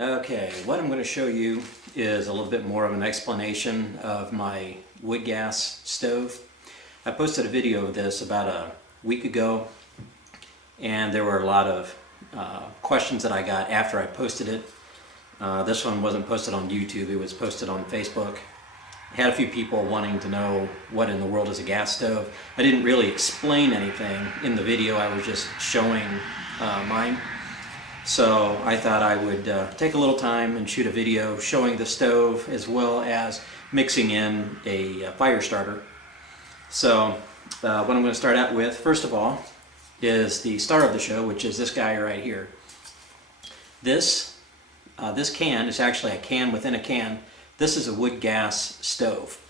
Okay, what I'm going to show you is a little bit more of an explanation of my wood gas stove. I posted a video of this about a week ago, and there were a lot of questions that I got after I posted it. This one wasn't posted on YouTube, it was posted on Facebook. I had a few people wanting to know what in the world is a gas stove. I didn't really explain anything in the video, I was just showing mine. So I thought I would take a little time and shoot a video showing the stove as well as mixing in a fire starter. So what I'm going to start out with, first of all, is the star of the show, which is this guy right here. This can is actually a can within a can. This is a wood gas stove.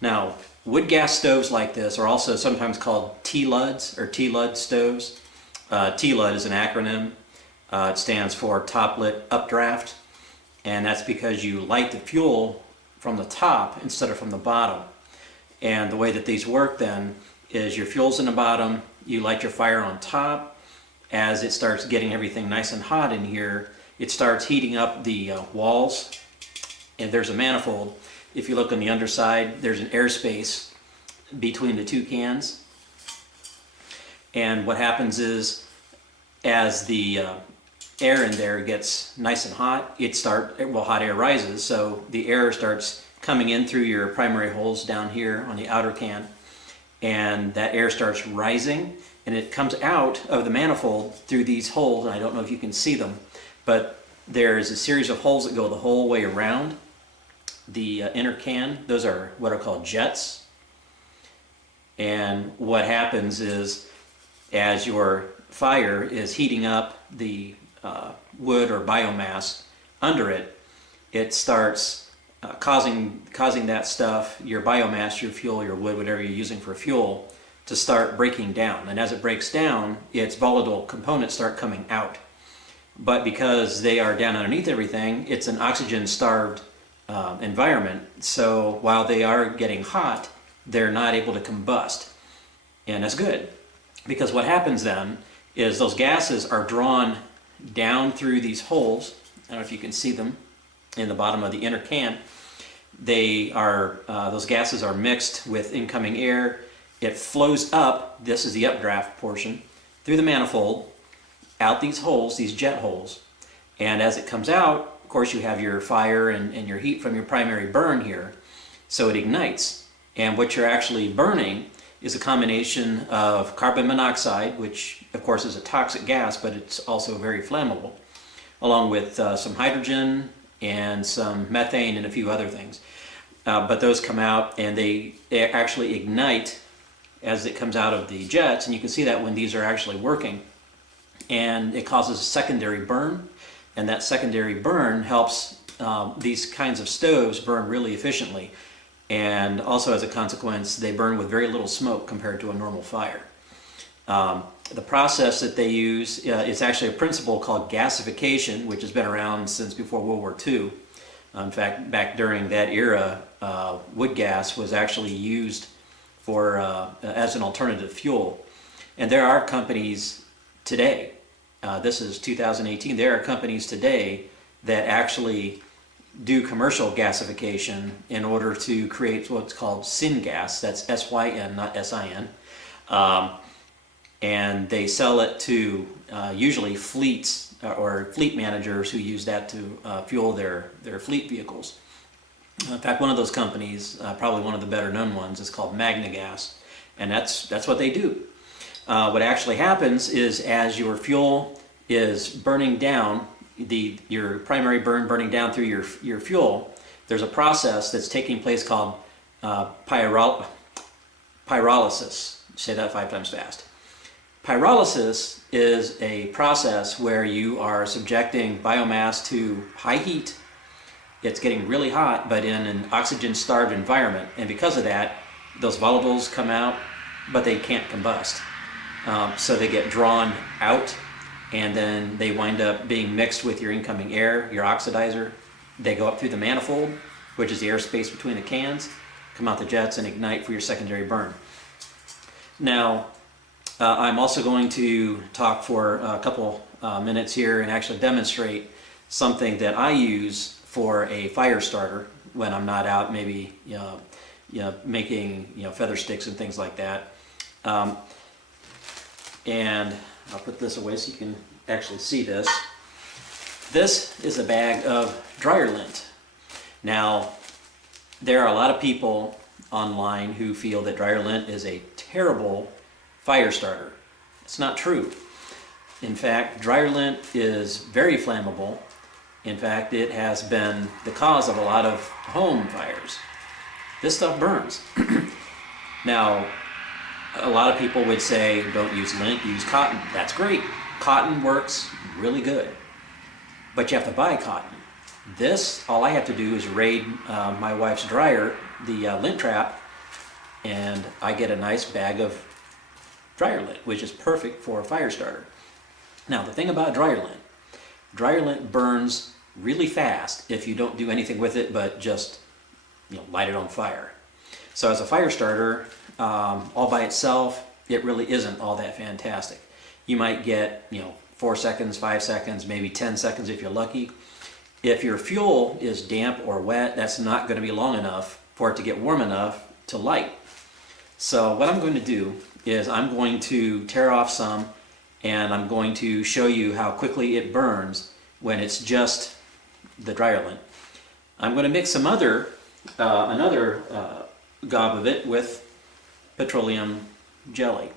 Now, wood gas stoves like this are also sometimes called TLUDs or TLUD stoves. TLUD is an acronym. It stands for top lit updraft, and that's because you light the fuel from the top instead of from the bottom. And the way that these work then is your fuel's in the bottom, you light your fire on top. As it starts getting everything nice and hot in here, it starts heating up the walls, and there's a manifold. If you look on the underside, there's an airspace between the two cans. And what happens is, as the air in there gets nice and hot, hot air rises, so the air starts coming in through your primary holes down here on the outer can, and that air starts rising, and it comes out of the manifold through these holes, and I don't know if you can see them, but there's a series of holes that go the whole way around the inner can. Those are what are called jets. And what happens is, as your fire is heating up the wood or biomass under it, it starts causing that stuff, your biomass, your fuel, your wood, whatever you're using for fuel, to start breaking down. And as it breaks down, its volatile components start coming out. But because they are down underneath everything, it's an oxygen-starved environment. So while they are getting hot, they're not able to combust. And that's good, because what happens then is those gases are drawn down through these holes. I don't know if you can see them in the bottom of the inner can. Those gases are mixed with incoming air. It flows up, this is the updraft portion, through the manifold, out these holes, these jet holes. And as it comes out, of course, you have your fire and your heat from your primary burn here. So it ignites. And what you're actually burning is a combination of carbon monoxide, which of course is a toxic gas, but it's also very flammable, along with some hydrogen and some methane and a few other things. But those come out and they actually ignite as it comes out of the jets, and you can see that when these are actually working. And it causes a secondary burn, and that secondary burn helps these kinds of stoves burn really efficiently. And also, as a consequence, they burn with very little smoke compared to a normal fire. The process that they use is actually a principle called gasification, which has been around since before World War II. In fact, back during that era, wood gas was actually used for as an alternative fuel. And there are companies today, this is 2018, there are companies today that actually do commercial gasification in order to create what's called syngas. That's S-Y-N, not S-I-N. And they sell it to usually fleets or fleet managers who use that to fuel their fleet vehicles. In fact, one of those companies, probably one of the better known ones, is called MagnaGas, and that's what they do. What actually happens is, as your fuel is burning down, your primary burning down through your fuel, there's a process that's taking place called pyrolysis. Say that 5 times fast. Pyrolysis is a process where you are subjecting biomass to high heat. It's getting really hot, but in an oxygen-starved environment, and because of that, those volatiles come out, but they can't combust. So they get drawn out, and then they wind up being mixed with your incoming air, your oxidizer. They go up through the manifold, which is the airspace between the cans, come out the jets, and ignite for your secondary burn. Now, I'm also going to talk for a couple minutes here and actually demonstrate something that I use for a fire starter when I'm not out, maybe making feather sticks and things like that. And I'll put this away so you can actually see this. This is a bag of dryer lint. Now, there are a lot of people online who feel that dryer lint is a terrible fire starter. It's not true. In fact, dryer lint is very flammable. In fact, it has been the cause of a lot of home fires. This stuff burns. Now, a lot of people would say, don't use lint, use cotton. That's great. Cotton works really good. But you have to buy cotton. This, all I have to do is raid my wife's dryer, the lint trap, and I get a nice bag of dryer lint, which is perfect for a fire starter. Now, the thing about dryer lint burns really fast if you don't do anything with it but just light it on fire. So as a fire starter, all by itself, it really isn't all that fantastic. You might get 4 seconds, 5 seconds, maybe 10 seconds if you're lucky. If your fuel is damp or wet, that's not going to be long enough for it to get warm enough to light. So what I'm going to do is I'm going to tear off some, and I'm going to show you how quickly it burns when it's just the dryer lint. I'm going to mix some another gob of it with petroleum jelly.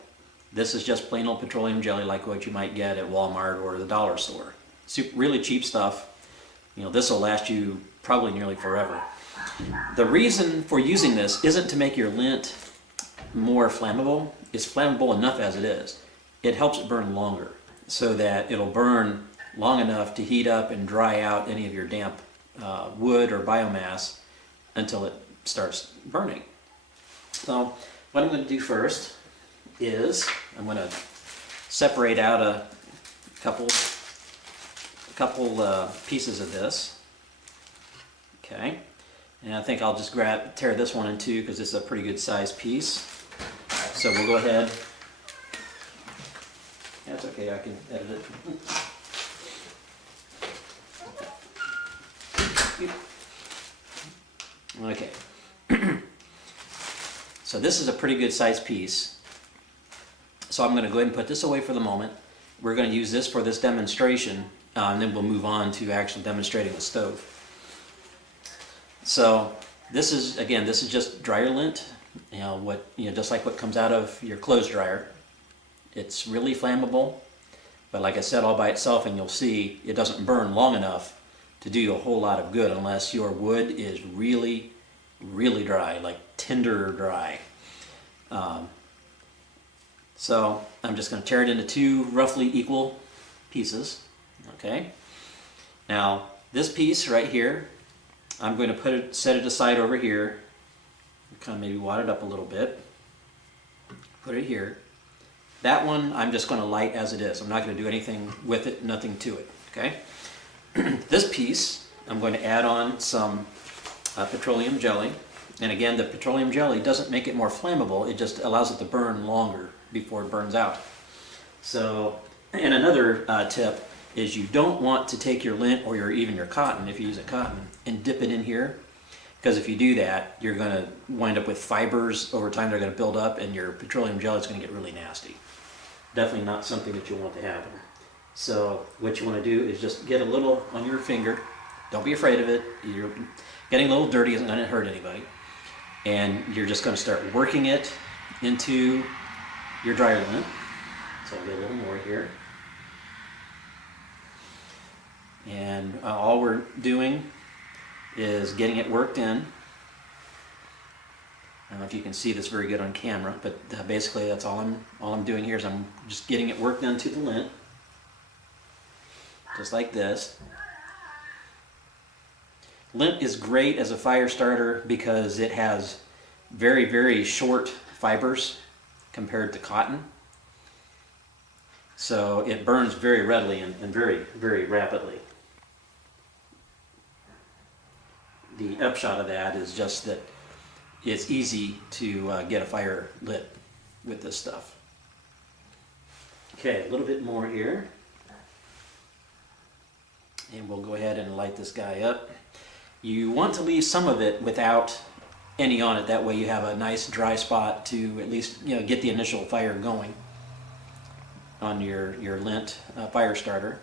This is just plain old petroleum jelly like what you might get at Walmart or the dollar store. Really cheap stuff. This will last you probably nearly forever. The reason for using this isn't to make your lint more flammable. It's flammable enough as it is. It helps it burn longer so that it'll burn long enough to heat up and dry out any of your damp wood or biomass until it starts burning. So what I'm going to do first is I'm going to separate out a couple pieces of this. Okay, and I think I'll just tear this one in two because it's a pretty good sized piece. So we'll go ahead. That's okay, I can edit it. Okay. So this is a pretty good sized piece. So I'm going to go ahead and put this away for the moment. We're going to use this for this demonstration, and then we'll move on to actually demonstrating the stove. So this is just dryer lint, just like what comes out of your clothes dryer. It's really flammable, but like I said, all by itself, and you'll see, it doesn't burn long enough to do you a whole lot of good unless your wood is really, really dry, like tinder dry. So I'm just going to tear it into two roughly equal pieces. Okay. Now this piece right here, I'm going to set it aside over here. Kind of maybe wad it up a little bit. Put it here. That one I'm just going to light as it is. I'm not going to do anything with it, nothing to it. Okay. This piece I'm going to add on some petroleum jelly. And again, the petroleum jelly doesn't make it more flammable, it just allows it to burn longer before it burns out. So, and another tip is you don't want to take your lint or even your cotton, if you use a cotton, and dip it in here. Because if you do that, you're going to wind up with fibers over time. They're going to build up and your petroleum jelly is going to get really nasty. Definitely not something that you want to happen. So what you want to do is just get a little on your finger. Don't be afraid of it. You're getting a little dirty isn't going to hurt anybody. And you're just going to start working it into your dryer lint. So I'll get a little more here. And all we're doing is getting it worked in. I don't know if you can see this very good on camera, but basically that's all I'm doing here is I'm just getting it worked into the lint. Just like this. Lint is great as a fire starter because it has very, very short fibers compared to cotton. So it burns very readily and very, very rapidly. The upshot of that is just that it's easy to get a fire lit with this stuff. Okay, a little bit more here. And we'll go ahead and light this guy up. You want to leave some of it without any on it. That way you have a nice dry spot to at least get the initial fire going on your lint fire starter.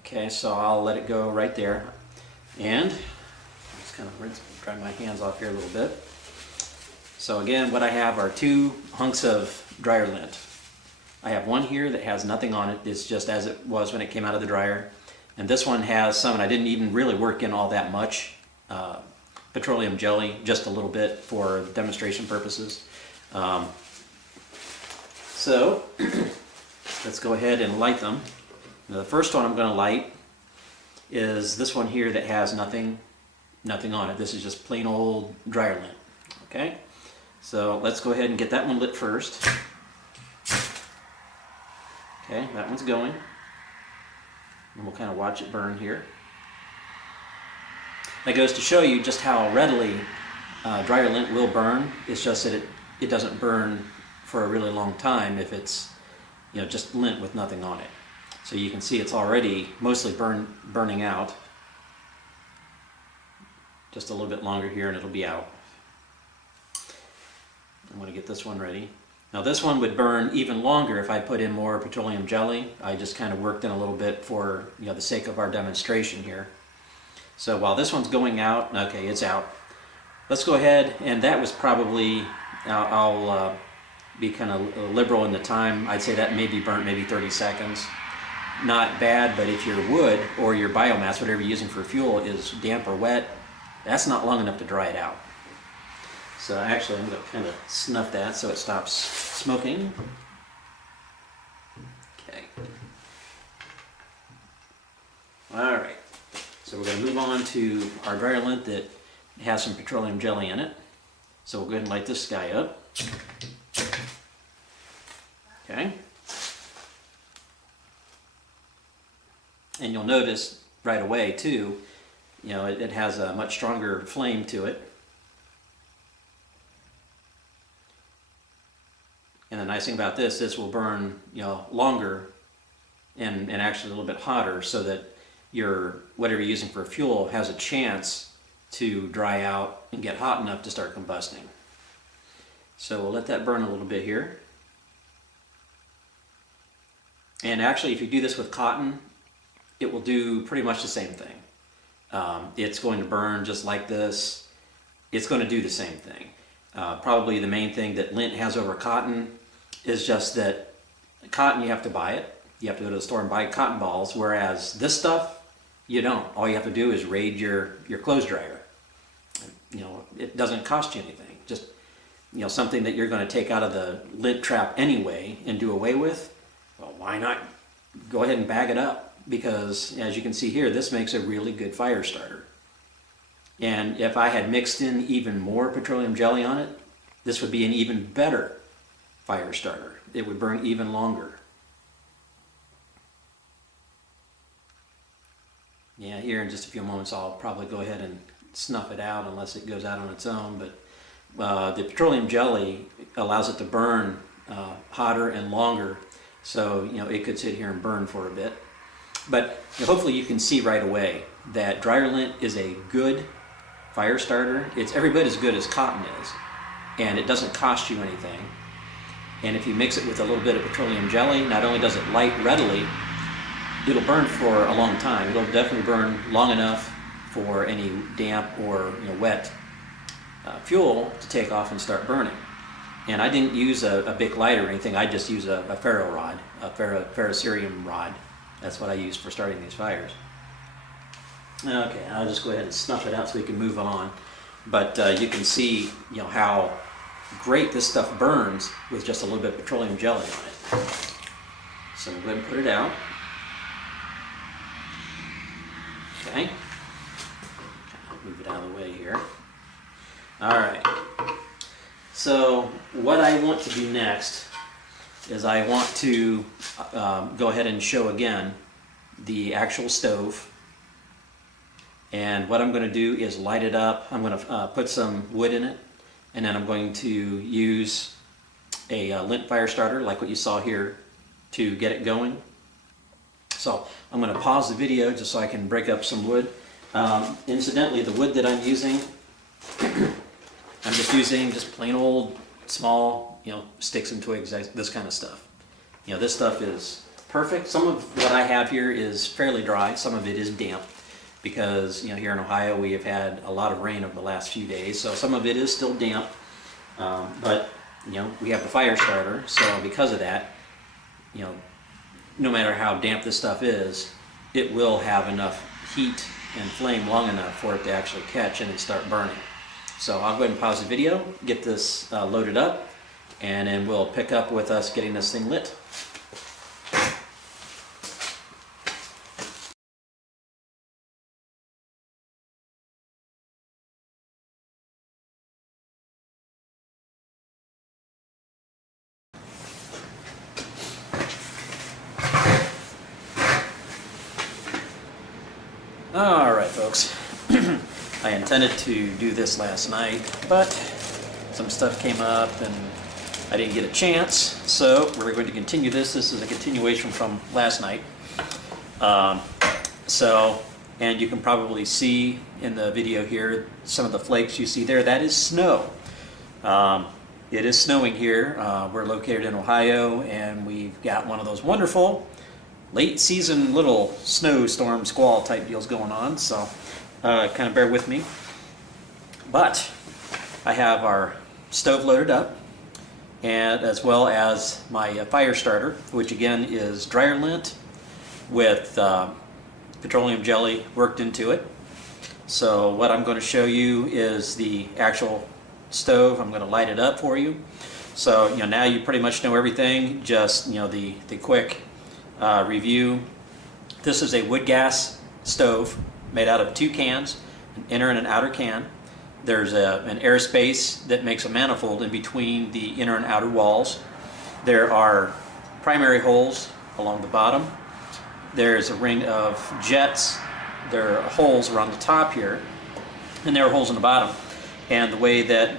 Okay, so I'll let it go right there. And just kind of dry my hands off here a little bit. So again, what I have are 2 hunks of dryer lint. I have one here that has nothing on it. It's just as it was when it came out of the dryer. And this one has some, and I didn't even really work in all that much, petroleum jelly, just a little bit for demonstration purposes. So let's go ahead and light them. Now, the first one I'm going to light is this one here that has nothing on it. This is just plain old dryer lint. Okay, so let's go ahead and get that one lit first. Okay, that one's going. And we'll kind of watch it burn here. That goes to show you just how readily dryer lint will burn. It's just that it doesn't burn for a really long time if it's just lint with nothing on it. So you can see it's already mostly burning out. Just a little bit longer here and it'll be out. I'm going to get this one ready. Now this one would burn even longer if I put in more petroleum jelly. I just kind of worked in a little bit for the sake of our demonstration here. So while this one's going out, okay, it's out. Let's go ahead, and that was probably, I'll be kind of liberal in the time. I'd say that maybe burnt maybe 30 seconds. Not bad, but if your wood or your biomass, whatever you're using for fuel, is damp or wet, that's not long enough to dry it out. So actually I'm going to kind of snuff that so it stops smoking. Okay. Alright, so we're going to move on to our dryer lint that has some petroleum jelly in it. So we'll go ahead and light this guy up. Okay. And you'll notice right away too, it has a much stronger flame to it. And the nice thing about this will burn, longer and actually a little bit hotter, so that your whatever you're using for fuel has a chance to dry out and get hot enough to start combusting. So we'll let that burn a little bit here. And actually, if you do this with cotton, it will do pretty much the same thing. It's going to burn just like this. It's going to do the same thing. Probably the main thing that lint has over cotton is just that cotton, you have to buy it. You have to go to the store and buy cotton balls, whereas this stuff, you don't. All you have to do is raid your clothes dryer. It doesn't cost you anything. Just something that you're going to take out of the lint trap anyway and do away with. Well, why not go ahead and bag it up? Because as you can see here, this makes a really good fire starter. And if I had mixed in even more petroleum jelly on it, this would be an even better fire starter. It would burn even longer. Yeah, here in just a few moments I'll probably go ahead and snuff it out unless it goes out on its own. But the petroleum jelly allows it to burn hotter and longer. So it could sit here and burn for a bit. But hopefully you can see right away that dryer lint is a good fire starter. It's every bit as good as cotton is, and it doesn't cost you anything. And if you mix it with a little bit of petroleum jelly, not only does it light readily, it'll burn for a long time. It'll definitely burn long enough for any damp or wet fuel to take off and start burning. And I didn't use a big lighter or anything. I just used a ferro rod, a ferrocerium rod. That's what I use for starting these fires. Okay, I'll just go ahead and snuff it out so we can move on. But you can see, how great this stuff burns with just a little bit of petroleum jelly on it. So we'll go ahead and put it out. Okay. Move it out of the way here. All right. So what I want to do next is I want to go ahead and show again the actual stove. And what I'm going to do is light it up. I'm going to put some wood in it, and then I'm going to use a lint fire starter like what you saw here to get it going. So So I'm going to pause the video just so I can break up some wood. Incidentally, the wood that I'm using, I'm just using just plain old small, sticks and twigs, this kind of stuff. This stuff is perfect. Some of what I have here is fairly dry. Some of it is damp because, here in Ohio we have had a lot of rain over the last few days. So some of it is still damp, but, we have the fire starter. So because of that, no matter how damp this stuff is, it will have enough heat and flame long enough for it to actually catch and then start burning. So I'll go ahead and pause the video, get this loaded up, and then we'll pick up with us getting this thing lit. All right, folks. I intended to do this last night, but some stuff came up and I didn't get a chance, so we're going to continue this. This is a continuation from last night. And you can probably see in the video here some of the flakes you see there. That is snow. It is snowing here. We're located in Ohio, and we've got one of those wonderful late season little snowstorm squall type deals going on, so kind of bear with me. But I have our stove loaded up, and as well as my fire starter, which again is dryer lint with petroleum jelly worked into it. So what I'm going to show you is the actual stove. I'm going to light it up for you. So now you pretty much know everything. Just the quick review. This is a wood gas stove made out of 2 cans, an inner and an outer can. There's an air space that makes a manifold in between the inner and outer walls. There are primary holes along the bottom. There's a ring of jets. There are holes around the top here, and there are holes in the bottom. And the way that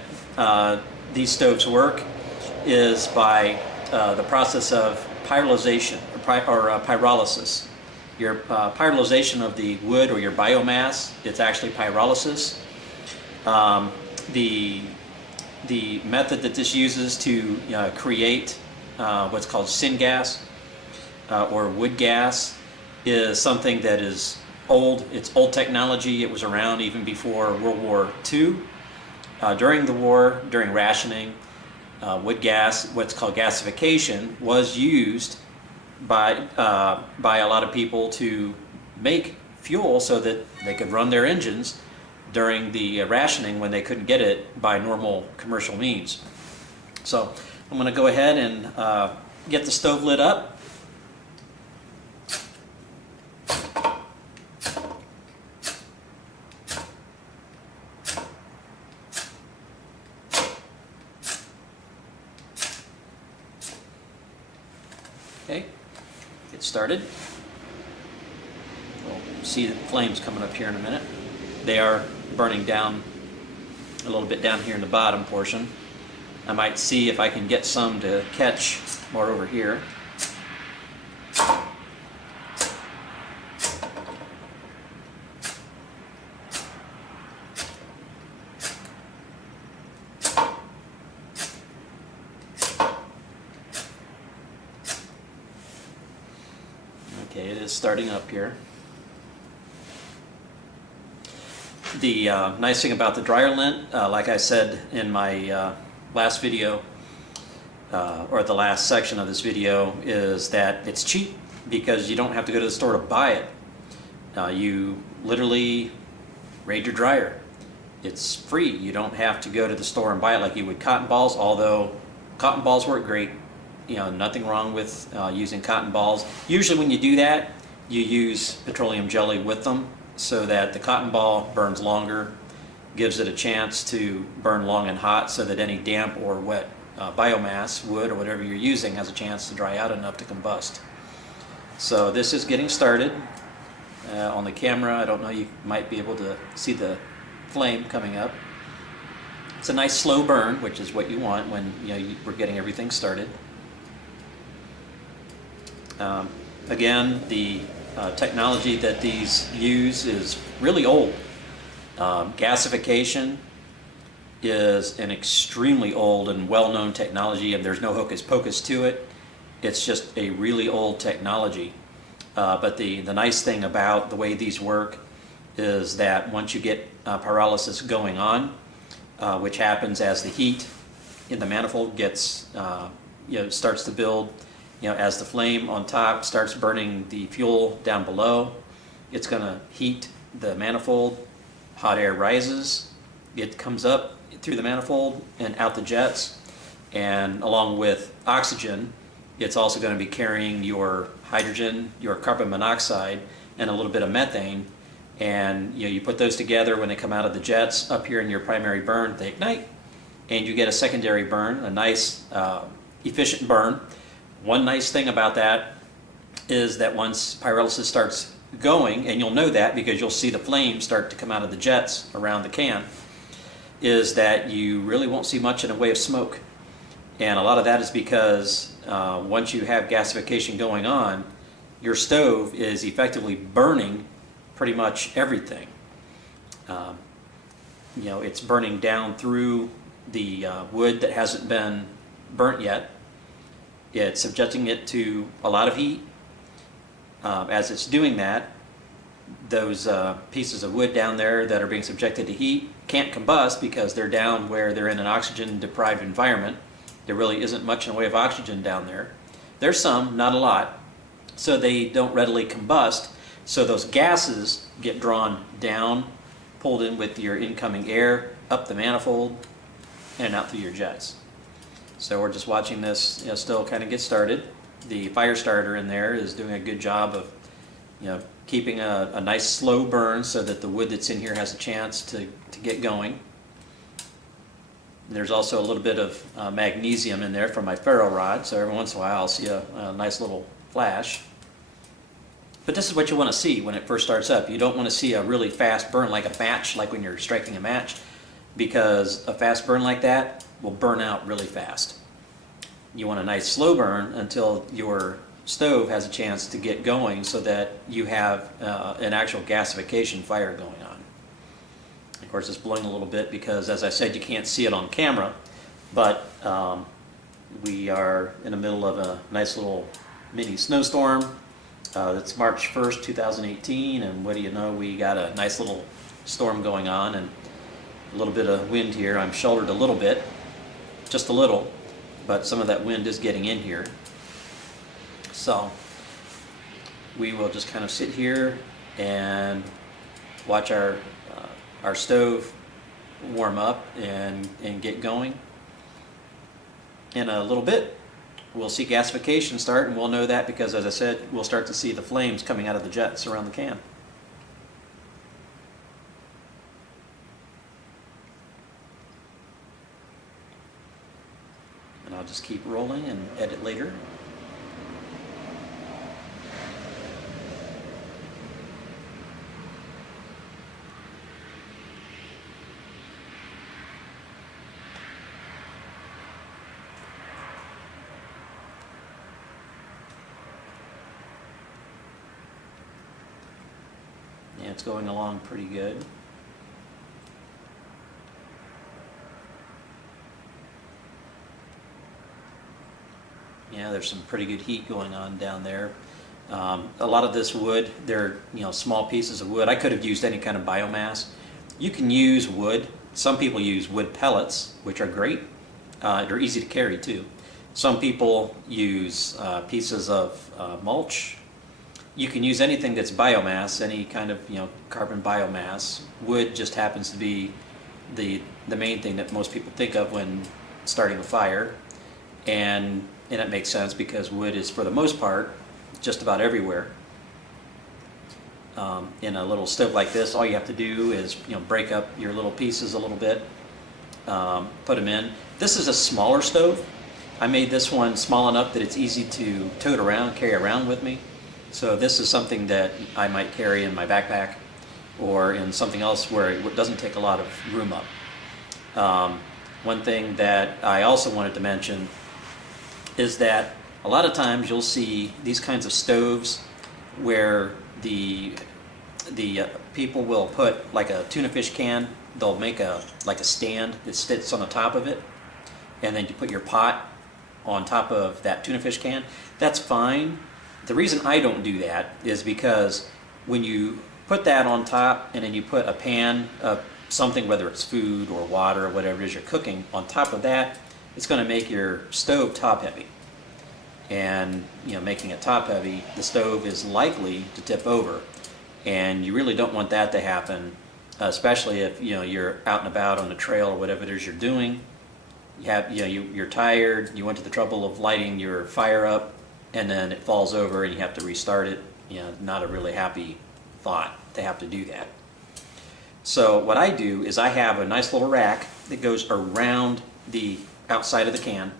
these stoves work is by the process of pyrolyzation or pyrolysis. Your pyrolyzation of the wood or your biomass, it's actually pyrolysis. The method that this uses to create what's called syngas or wood gas is something that is old. It's old technology. It was around even before World War II. During the war, during rationing, wood gas, what's called gasification, was used by a lot of people to make fuel so that they could run their engines during the rationing when they couldn't get it by normal commercial means. So I'm going to go ahead and get the stove lit up. Okay, get started. We'll see the flames coming up here in a minute. They are burning down a little bit down here in the bottom portion. I might see if I can get some to catch more over here. Okay, it is starting up here. The nice thing about the dryer lint, like I said in my last video, or the last section of this video, is that it's cheap because you don't have to go to the store to buy it. You literally raid your dryer. It's free. You don't have to go to the store and buy it like you would cotton balls, although cotton balls work great. Nothing wrong with using cotton balls. Usually when you do that, you use petroleum jelly with them so that the cotton ball burns longer, gives it a chance to burn long and hot so that any damp or wet biomass, wood or whatever you're using, has a chance to dry out enough to combust. So this is getting started. On the camera, I don't know, you might be able to see the flame coming up. It's a nice slow burn, which is what you want when we're getting everything started. Again, the technology that these use is really old. Gasification is an extremely old and well-known technology, and there's no hocus pocus to it. It's just a really old technology. But the nice thing about the way these work is that once you get pyrolysis going on, which happens as the heat in the manifold gets, starts to build, as the flame on top starts burning the fuel down below, it's going to heat the manifold. Hot air rises, it comes up through the manifold and out the jets, and along with oxygen, it's also going to be carrying your hydrogen, your carbon monoxide, and a little bit of methane. And you put those together when they come out of the jets up here in your primary burn, they ignite, and you get a secondary burn, a nice efficient burn. One nice thing about that is that once pyrolysis starts going, and you'll know that because you'll see the flames start to come out of the jets around the can, is that you really won't see much in the way of smoke. And a lot of that is because once you have gasification going on, your stove is effectively burning pretty much everything. It's burning down through the wood that hasn't been burnt yet. It's subjecting it to a lot of heat. As it's doing that, those pieces of wood down there that are being subjected to heat can't combust because they're down where they're in an oxygen-deprived environment. There really isn't much in the way of oxygen down there. There's some, not a lot, so they don't readily combust. So those gases get drawn down, pulled in with your incoming air, up the manifold, and out through your jets. So we're just watching this still kind of get started. The fire starter in there is doing a good job of keeping a nice slow burn so that the wood that's in here has a chance to get going. There's also a little bit of magnesium in there from my ferro rod, so every once in a while I'll see a nice little flash. But this is what you want to see when it first starts up. You don't want to see a really fast burn like a match, like when you're striking a match, because a fast burn like that will burn out really fast. You want a nice slow burn until your stove has a chance to get going so that you have an actual gasification fire going on. Of course, it's blowing a little bit because, as I said, you can't see it on camera, but we are in the middle of a nice little mini snowstorm. It's March 1st, 2018, and what do you know, we got a nice little storm going on and a little bit of wind here. I'm sheltered a little bit, just a little, but some of that wind is getting in here. So we will just kind of sit here and watch our stove warm up and get going. In a little bit, we'll see gasification start, and we'll know that because, as I said, we'll start to see the flames coming out of the jets around the can. And I'll just keep rolling and edit later. Yeah, it's going along pretty good. Yeah, there's some pretty good heat going on down there. A lot of this wood, they're small pieces of wood. I could have used any kind of biomass. You can use wood. Some people use wood pellets, which are great. They're easy to carry too. Some people use pieces of mulch. You can use anything that's biomass, any kind of carbon biomass. Wood just happens to be the main thing that most people think of when starting a fire, and it makes sense because wood is, for the most part, just about everywhere. In a little stove like this, all you have to do is break up your little pieces a little bit, put them in. This is a smaller stove. I made this one small enough that it's easy to tote around, carry around with me. So this is something that I might carry in my backpack or in something else where it doesn't take a lot of room up. One thing that I also wanted to mention is that a lot of times you'll see these kinds of stoves where the people will put like a tuna fish can. They'll make like a stand that sits on the top of it, and then you put your pot on top of that tuna fish can. That's fine. The reason I don't do that is because when you put that on top and then you put a pan of something, whether it's food or water or whatever it is you're cooking, on top of that, it's going to make your stove top heavy. And making it top heavy, the stove is likely to tip over, and you really don't want that to happen, especially if you're out and about on the trail or whatever it is you're doing. You're tired, you went to the trouble of lighting your fire up, and then it falls over and you have to restart it. Not a really happy thought to have to do that. So what I do is I have a nice little rack that goes around the outside of the can.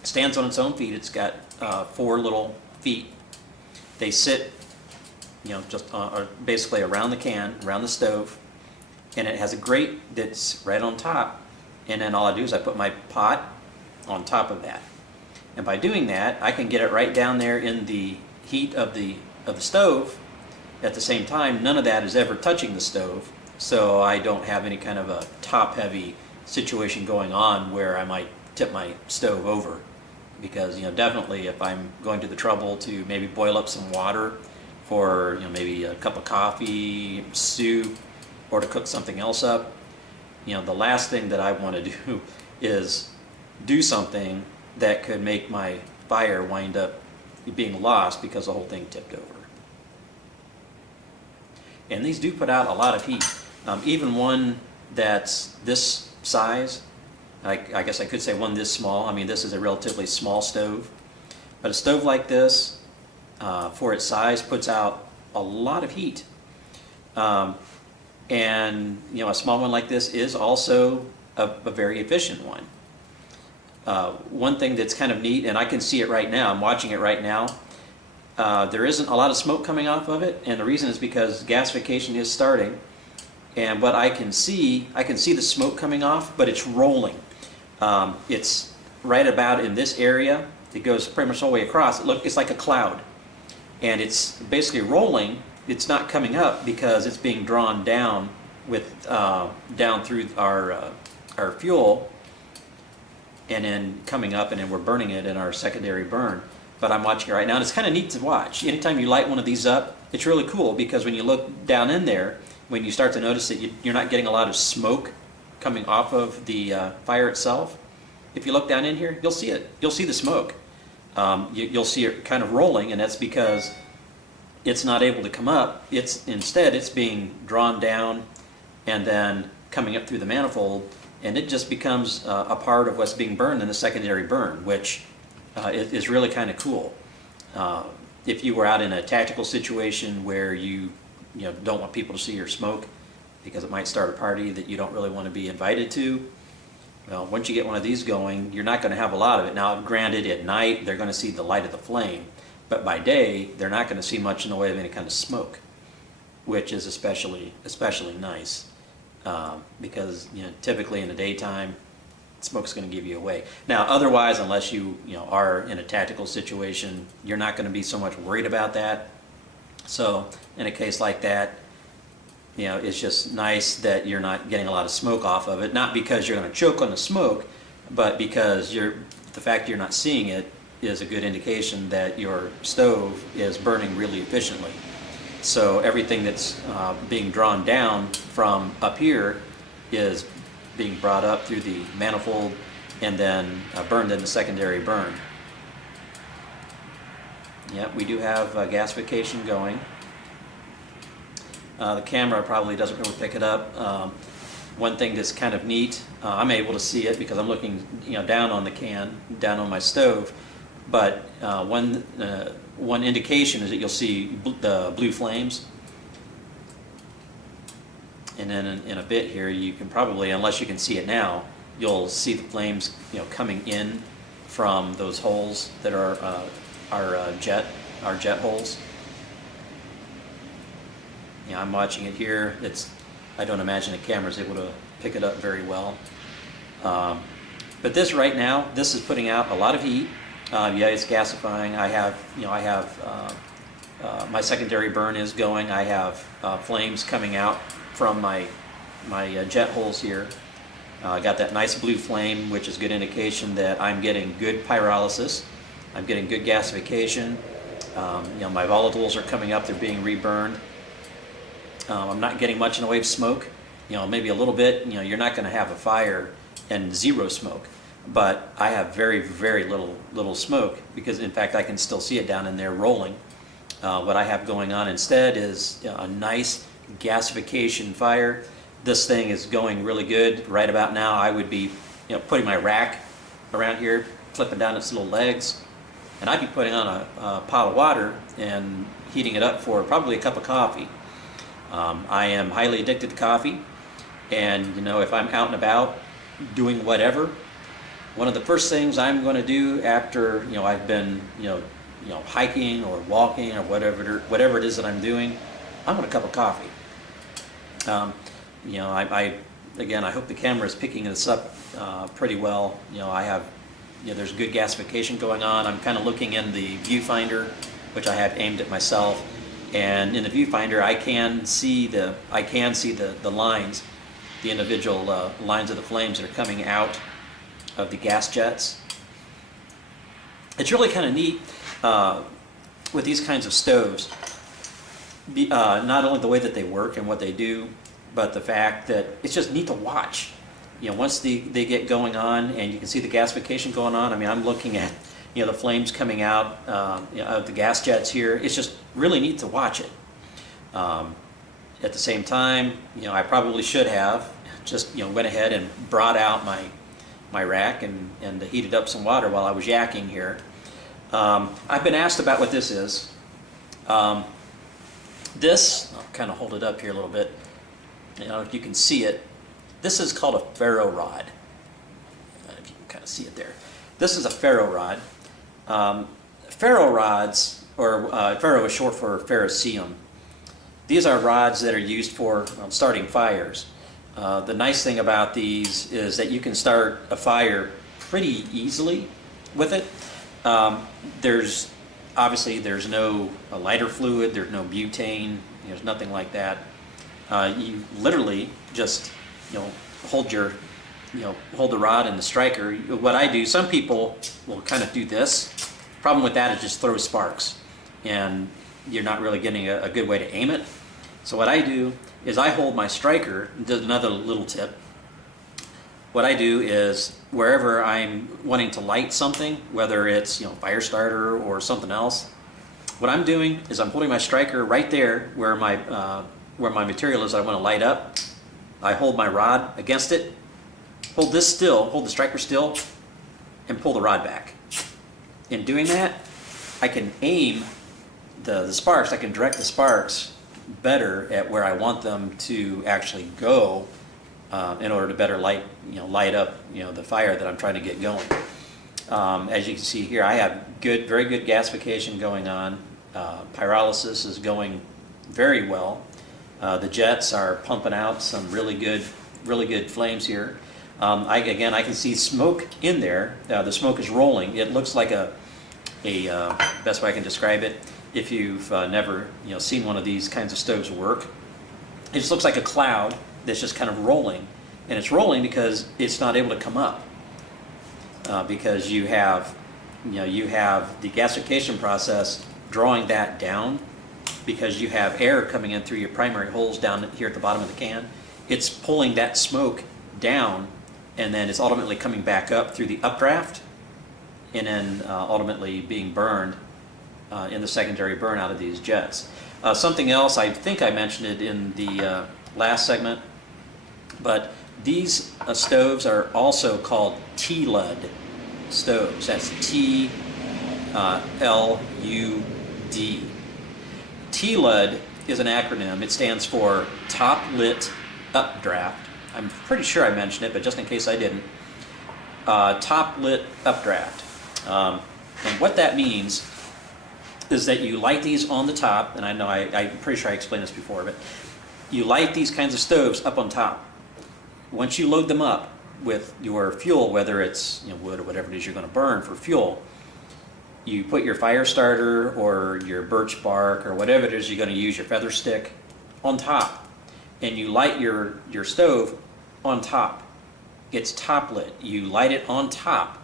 It stands on its own feet. It's got 4 little feet. They sit just basically around the can, around the stove, and it has a grate that's right on top. And then all I do is I put my pot on top of that. And by doing that, I can get it right down there in the heat of the stove. At the same time, none of that is ever touching the stove, so I don't have any kind of a top-heavy situation going on where I might tip my stove over. Because definitely if I'm going to the trouble to maybe boil up some water for maybe a cup of coffee, soup, or to cook something else up, the last thing that I want to do is do something that could make my fire wind up being lost because the whole thing tipped over. And these do put out a lot of heat. Even one that's this size, I guess I could say one this small. I mean, this is a relatively small stove. But a stove like this, for its size, puts out a lot of heat. And a small one like this is also a very efficient one. One thing that's kind of neat, and I can see it right now, I'm watching it right now, there isn't a lot of smoke coming off of it, and the reason is because gasification is starting, and what I can see the smoke coming off, but it's rolling. It's right about in this area. It goes pretty much all the way across. It's like a cloud, and it's basically rolling. It's not coming up because it's being drawn down down through our fuel, and then coming up, and then we're burning it in our secondary burn. But I'm watching it right now, and it's kind of neat to watch. Anytime you light one of these up, it's really cool because when you look down in there, when you start to notice that you're not getting a lot of smoke coming off of the fire itself, if you look down in here, you'll see it. You'll see the smoke. You'll see it kind of rolling, and that's because it's not able to come up. Instead, it's being drawn down and then coming up through the manifold, and it just becomes a part of what's being burned in the secondary burn, which is really kind of cool. If you were out in a tactical situation where you don't want people to see your smoke because it might start a party that you don't really want to be invited to, well, once you get one of these going, you're not going to have a lot of it. Now, granted, at night they're going to see the light of the flame, but by day they're not going to see much in the way of any kind of smoke, which is especially nice because typically in the daytime smoke's going to give you away. Now, otherwise, unless you are in a tactical situation, you're not going to be so much worried about that. So, in a case like that, it's just nice that you're not getting a lot of smoke off of it. Not because you're going to choke on the smoke, but because the fact you're not seeing it is a good indication that your stove is burning really efficiently. So everything that's being drawn down from up here is being brought up through the manifold and then burned in the secondary burn. Yep, we do have gasification going. The camera probably doesn't really pick it up. One thing that's kind of neat, I'm able to see it because I'm looking down on the can, down on my stove, but one indication is that you'll see the blue flames. And then in a bit here, you can probably, unless you can see it now, you'll see the flames, coming in from those holes that are our jet holes. I'm watching it here. I don't imagine the camera's able to pick it up very well. But this right now, this is putting out a lot of heat. Yeah, it's gasifying. I have my secondary burn is going. I have flames coming out from my jet holes here. I got that nice blue flame, which is good indication that I'm getting good pyrolysis. I'm getting good gasification. My volatiles are coming up, they're being reburned. I'm not getting much in the way of smoke. Maybe a little bit. You're not going to have a fire and zero smoke, but I have very, very little smoke, because in fact I can still see it down in there rolling. What I have going on instead is a nice gasification fire. This thing is going really good. Right about now I would be putting my rack around here, flipping down its little legs, and I'd be putting on a pot of water and heating it up for probably a cup of coffee. I am highly addicted to coffee, and if I'm out and about doing whatever, one of the first things I'm going to do after I've been hiking or walking or whatever it is that I'm doing, I want a cup of coffee. I hope the camera is picking this up pretty well. There's good gasification going on. I'm kind of looking in the viewfinder, which I have aimed at myself, and in the viewfinder I can see the lines, the individual lines of the flames that are coming out of the gas jets. It's really kind of neat with these kinds of stoves, not only the way that they work and what they do, but the fact that it's just neat to watch. Once they get going on and you can see the gasification going on, I'm looking at the flames coming out of the gas jets here. It's just really neat to watch it. At the same time, I probably should have just went ahead and brought out my rack and heated up some water while I was yakking here. I've been asked about what this is. This, I'll kind of hold it up here a little bit, if you can see it. This is called a ferro rod. If you can kind of see it there. This is a ferro rod. Ferro rods, or ferro is short for ferrocerium. These are rods that are used for starting fires. The nice thing about these is that you can start a fire pretty easily with it. There's no lighter fluid, there's no butane, there's nothing like that. You literally just hold the rod and the striker. What I do, some people will kind of do this. Problem with that is just throw sparks, and you're not really getting a good way to aim it. So what I do is I hold my striker. Another little tip. What I do is wherever I'm wanting to light something, whether it's fire starter or something else, what I'm doing is I'm holding my striker right there where my material is that I want to light up. I hold my rod against it, hold the striker still, and pull the rod back. In doing that, I can aim the sparks, I can direct the sparks better at where I want them to actually go in order to better light up the fire that I'm trying to get going. As you can see here, I have very good gasification going on. Pyrolysis is going very well. The jets are pumping out some really good flames here. I can see smoke in there. The smoke is rolling. It looks like a best way I can describe it, if you've never seen one of these kinds of stoves work, it just looks like a cloud that's just kind of rolling, and it's rolling because it's not able to come up, because you have the gasification process drawing that down, because you have air coming in through your primary holes down here at the bottom of the can. It's pulling that smoke down, and then it's ultimately coming back up through the updraft, and then ultimately being burned in the secondary burn out of these jets. Something else, I think I mentioned it in the last segment, but these stoves are also called TLUD stoves. That's T-L-U-D. TLUD is an acronym. It stands for Top Lit Updraft. I'm pretty sure I mentioned it, but just in case I didn't. Top Lit Updraft. And what that means is that you light these on the top, and I know I'm pretty sure I explained this before, but you light these kinds of stoves up on top. Once you load them up with your fuel, whether it's wood or whatever it is you're going to burn for fuel, you put your fire starter or your birch bark or whatever it is you're going to use, your feather stick, on top, and you light your stove on top. It's top lit. You light it on top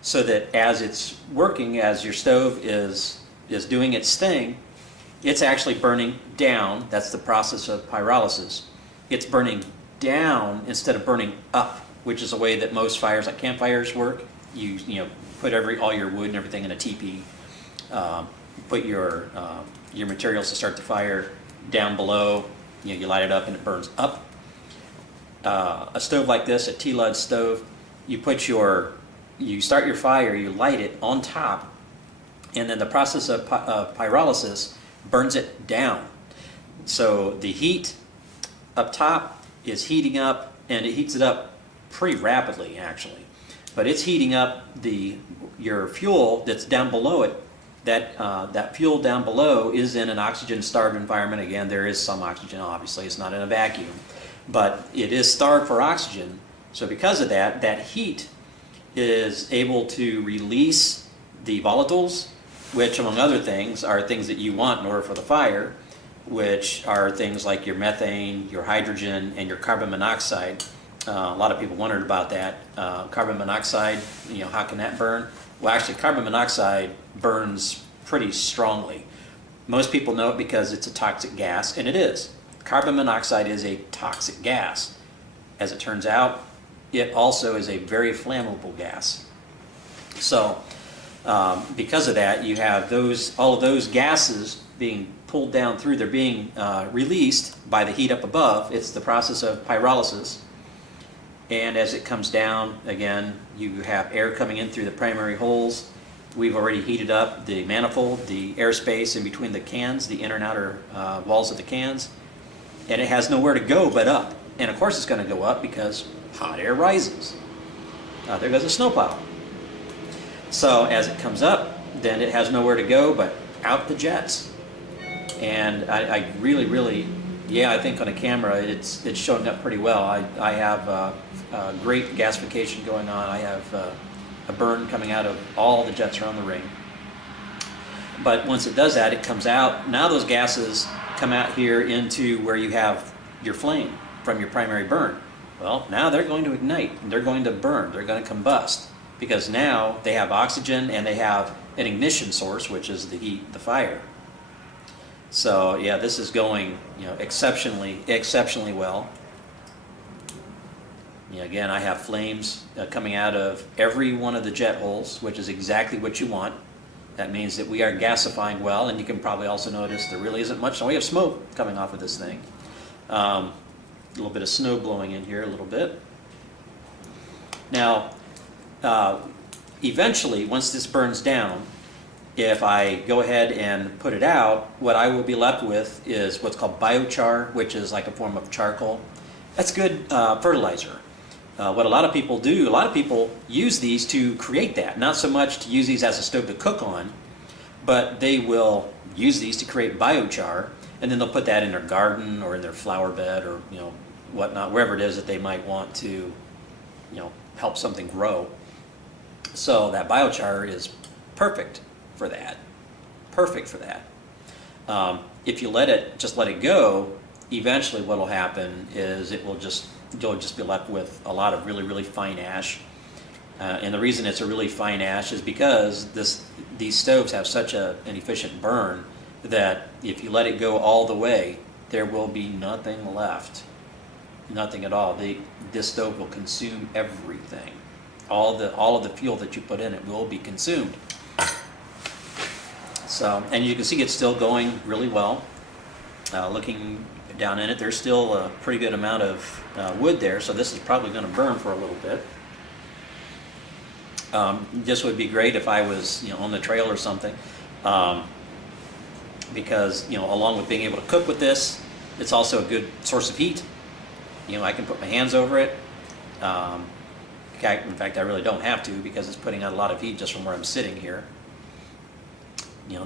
so that as it's working, as your stove is doing its thing, it's actually burning down. That's the process of pyrolysis. It's burning down instead of burning up, which is the way that most fires, like campfires, work. You put all your wood and everything in a teepee. Put your materials to start the fire down below. You light it up and it burns up. A stove like this, a T-Lud stove, you start your fire, you light it on top, and then the process of pyrolysis burns it down. So the heat up top is heating up, and it heats it up pretty rapidly actually. But it's heating up your fuel that's down below it. That fuel down below is in an oxygen-starved environment. Again, there is some oxygen, obviously, it's not in a vacuum. But it is starved for oxygen. So because of that, that heat is able to release the volatiles, which among other things are things that you want in order for the fire, which are things like your methane, your hydrogen, and your carbon monoxide. A lot of people wondered about that. Carbon monoxide, how can that burn? Well, actually, carbon monoxide burns pretty strongly. Most people know it because it's a toxic gas, and it is. Carbon monoxide is a toxic gas. As it turns out, it also is a very flammable gas. So, because of that, you have all of those gases being pulled down through. They're being released by the heat up above. It's the process of pyrolysis. And as it comes down, again, you have air coming in through the primary holes. We've already heated up the manifold, the airspace in between the cans, the inner and outer walls of the cans. And it has nowhere to go but up. And of course it's going to go up because hot air rises. There goes a snowplow. So as it comes up, then it has nowhere to go but out the jets. And I really, I think on a camera it's showing up pretty well. I have great gasification going on. I have a burn coming out of all the jets around the ring. But once it does that, it comes out. Now those gases come out here into where you have your flame from your primary burn. Well, now they're going to ignite, and they're going to burn, they're going to combust, because now they have oxygen and they have an ignition source, which is the heat, the fire. So yeah, this is going exceptionally well. Again, I have flames coming out of every one of the jet holes, which is exactly what you want. That means that we are gasifying well, and you can probably also notice there really isn't much. So we have smoke coming off of this thing. A little bit of snow blowing in here a little bit. Now, eventually, once this burns down, if I go ahead and put it out, what I will be left with is what's called biochar, which is like a form of charcoal. That's good fertilizer. What a lot of people do, a lot of people use these to create that. Not so much to use these as a stove to cook on, but they will use these to create biochar, and then they'll put that in their garden or in their flower bed or whatnot, wherever it is that they might want to help something grow. So that biochar is perfect for that. Perfect for that. If you just let it go, eventually what will happen is you'll just be left with a lot of really fine ash. And the reason it's a really fine ash is because these stoves have such an efficient burn that if you let it go all the way, there will be nothing left. Nothing at all. This stove will consume everything. All of the fuel that you put in it will be consumed. So, and you can see it's still going really well. Looking down in it, there's still a pretty good amount of wood there, so this is probably going to burn for a little bit. This would be great if I was on the trail or something, because along with being able to cook with this, it's also a good source of heat. I can put my hands over it. In fact, I really don't have to because it's putting out a lot of heat just from where I'm sitting here.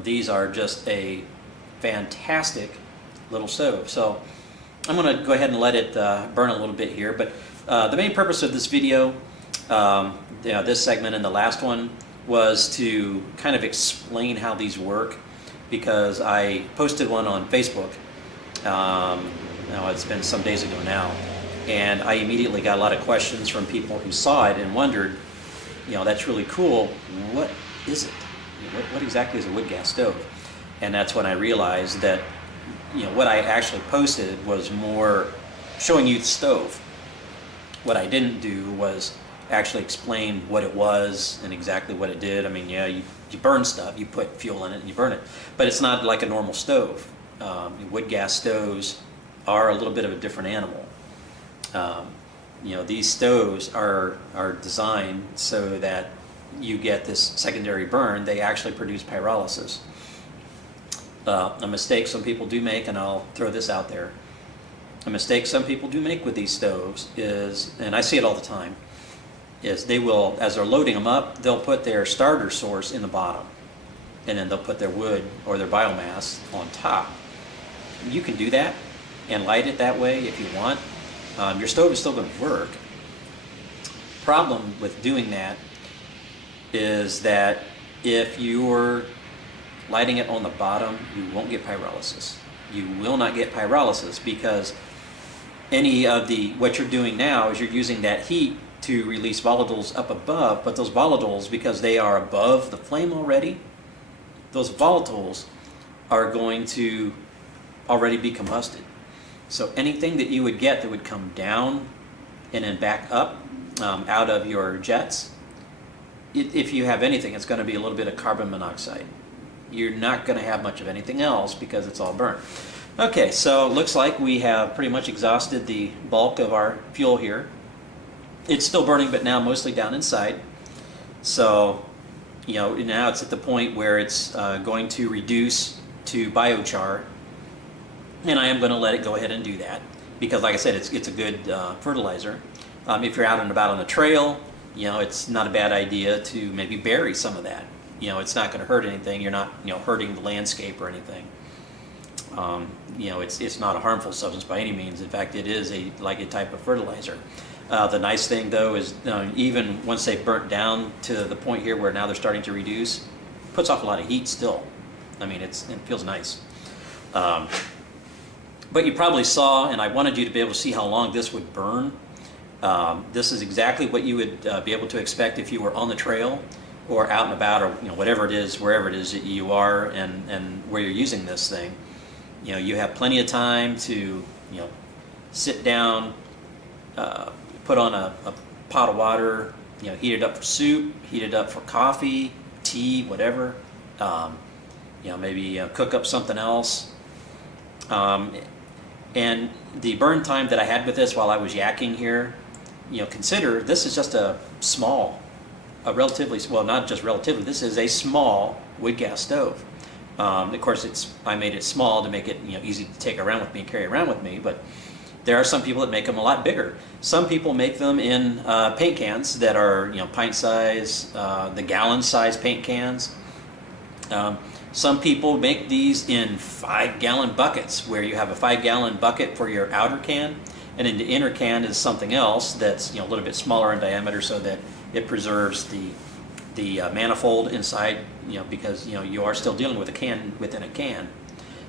These are just a fantastic little stove. So I'm going to go ahead and let it burn a little bit here. But the main purpose of this video, this segment and the last one, was to kind of explain how these work, because I posted one on Facebook. Now it's been some days ago now, and I immediately got a lot of questions from people who saw it and wondered, that's really cool. What is it? What exactly is a wood gas stove? And that's when I realized that, what I actually posted was more showing you the stove. What I didn't do was actually explain what it was and exactly what it did. I mean, yeah, you burn stuff, you put fuel in it and you burn it, but it's not like a normal stove. Wood gas stoves are a little bit of a different animal. These stoves are designed so that you get this secondary burn. They actually produce pyrolysis. A mistake some people do make, and I'll throw this out there, a mistake some people do make with these stoves is, and I see it all the time, is they will, as they're loading them up, they'll put their starter source in the bottom, and then they'll put their wood or their biomass on top. You can do that and light it that way if you want. Your stove is still going to work. Problem with doing that is that if you're lighting it on the bottom, you won't get pyrolysis. You will not get pyrolysis, because what you're doing now is you're using that heat to release volatiles up above, but those volatiles, because they are above the flame already, those volatiles are going to already be combusted. So anything that you would get that would come down and then back up out of your jets, if you have anything, it's going to be a little bit of carbon monoxide. You're not going to have much of anything else because it's all burned. Okay, so it looks like we have pretty much exhausted the bulk of our fuel here. It's still burning, but now mostly down inside. So, now it's at the point where it's going to reduce to biochar, and I am going to let it go ahead and do that, because like I said, it's a good fertilizer. If you're out and about on the trail, it's not a bad idea to maybe bury some of that. It's not going to hurt anything. You're not, hurting the landscape or anything. It's not a harmful substance by any means. In fact, it is like a type of fertilizer. The nice thing though is even once they've burnt down to the point here where now they're starting to reduce, it puts off a lot of heat still. I mean, it feels nice. But you probably saw, and I wanted you to be able to see how long this would burn. This is exactly what you would be able to expect if you were on the trail or out and about, or whatever it is, wherever it is that you are and where you're using this thing. You have plenty of time to sit down, put on a pot of water, heat it up for soup, heat it up for coffee, tea, whatever. Maybe cook up something else. And the burn time that I had with this while I was yakking here, consider this is just a relatively, well, not just relatively, this is a small wood gas stove. Of course, I made it small to make it easy to take around with me and carry around with me, but there are some people that make them a lot bigger. Some people make them in paint cans that are pint size, the gallon size paint cans. Some people make these in 5-gallon buckets, where you have a 5-gallon bucket for your outer can, and then the inner can is something else that's a little bit smaller in diameter, so that it preserves the manifold inside, because you are still dealing with a can within a can.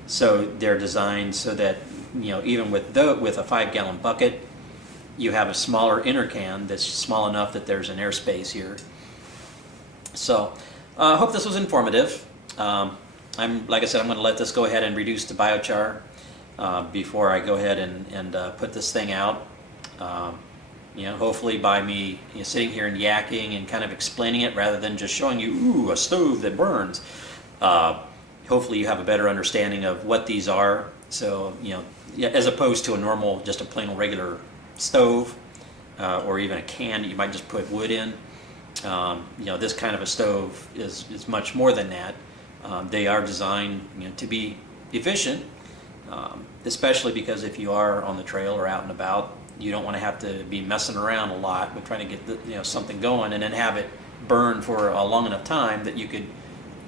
So they're designed so that even with a 5-gallon bucket, you have a smaller inner can that's small enough that there's an airspace here. So I hope this was informative. Like I said, I'm going to let this go ahead and reduce to biochar before I go ahead and put this thing out. Hopefully by me sitting here and yakking and kind of explaining it rather than just showing you, ooh, a stove that burns. Hopefully you have a better understanding of what these are. So, as opposed to a normal, just a plain old regular stove or even a can that you might just put wood in. This kind of a stove is much more than that. They are designed to be efficient, especially because if you are on the trail or out and about, you don't want to have to be messing around a lot with trying to get something going and then have it burn for a long enough time that you could,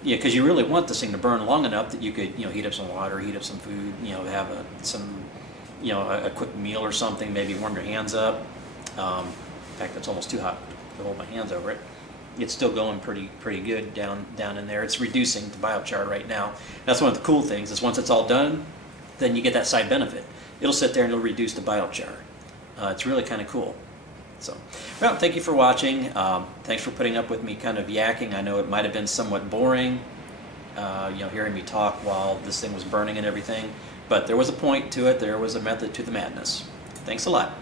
because you really want this thing to burn long enough that you could heat up some water, heat up some food, have a quick meal or something, maybe warm your hands up. In fact, it's almost too hot to hold my hands over it. it's still going pretty good down in there. It's reducing the biochar right now. That's one of the cool things is once it's all done, then you get that side benefit. It'll sit there and it'll reduce the biochar. It's really kind of cool. So, well, thank you for watching. Thanks for putting up with me kind of yakking. I know it might have been somewhat boring, hearing me talk while this thing was burning and everything, but there was a point to it. There was a method to the madness. Thanks a lot.